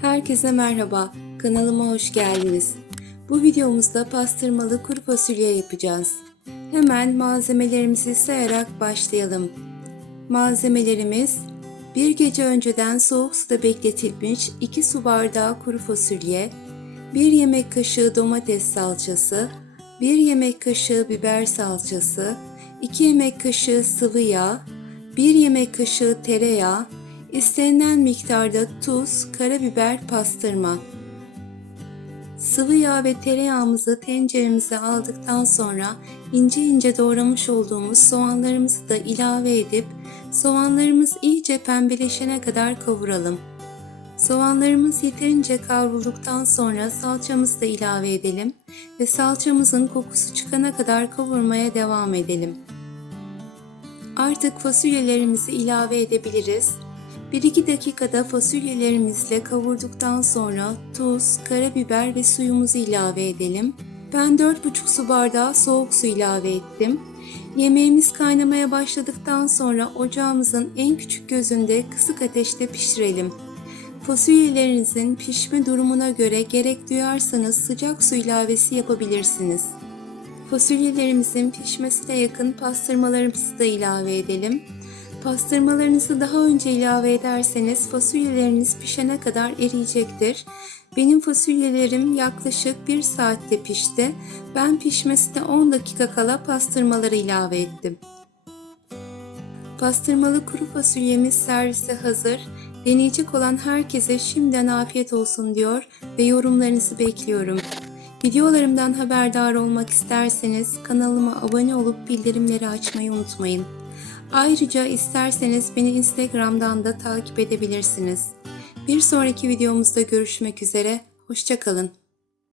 Herkese merhaba, kanalıma hoş geldiniz. Bu videomuzda pastırmalı kuru fasulye yapacağız. Hemen malzemelerimizi sayarak başlayalım. Malzemelerimiz 1 gece önceden soğuk suda bekletilmiş 2 su bardağı kuru fasulye, 1 yemek kaşığı domates salçası, 1 yemek kaşığı biber salçası, 2 yemek kaşığı sıvı yağ, 1 yemek kaşığı tereyağı, istenilen miktarda tuz, karabiber, pastırma. Sıvı yağ ve tereyağımızı tenceremize aldıktan sonra ince ince doğramış olduğumuz soğanlarımızı da ilave edip soğanlarımız iyice pembeleşene kadar kavuralım. Soğanlarımız yeterince kavrulduktan sonra salçamızı da ilave edelim ve salçamızın kokusu çıkana kadar kavurmaya devam edelim. Artık fasulyelerimizi ilave edebiliriz. 1-2 dakikada fasulyelerimizle kavurduktan sonra tuz, karabiber ve suyumuzu ilave edelim. Ben 4,5 su bardağı soğuk su ilave ettim. Yemeğimiz kaynamaya başladıktan sonra ocağımızın en küçük gözünde kısık ateşte pişirelim. Fasulyelerinizin pişme durumuna göre gerek duyarsanız sıcak su ilavesi yapabilirsiniz. Fasulyelerimizin pişmesine yakın pastırmalarımızı da ilave edelim. Pastırmalarınızı daha önce ilave ederseniz fasulyeleriniz pişene kadar eriyecektir. Benim fasulyelerim yaklaşık 1 saatte pişti. Ben pişmesine 10 dakika kala pastırmaları ilave ettim. Pastırmalı kuru fasulyemiz servise hazır. Deneyecek olan herkese şimdiden afiyet olsun diyor ve yorumlarınızı bekliyorum. Videolarımdan haberdar olmak isterseniz kanalıma abone olup bildirimleri açmayı unutmayın. Ayrıca isterseniz beni Instagram'dan da takip edebilirsiniz. Bir sonraki videomuzda görüşmek üzere, hoşçakalın.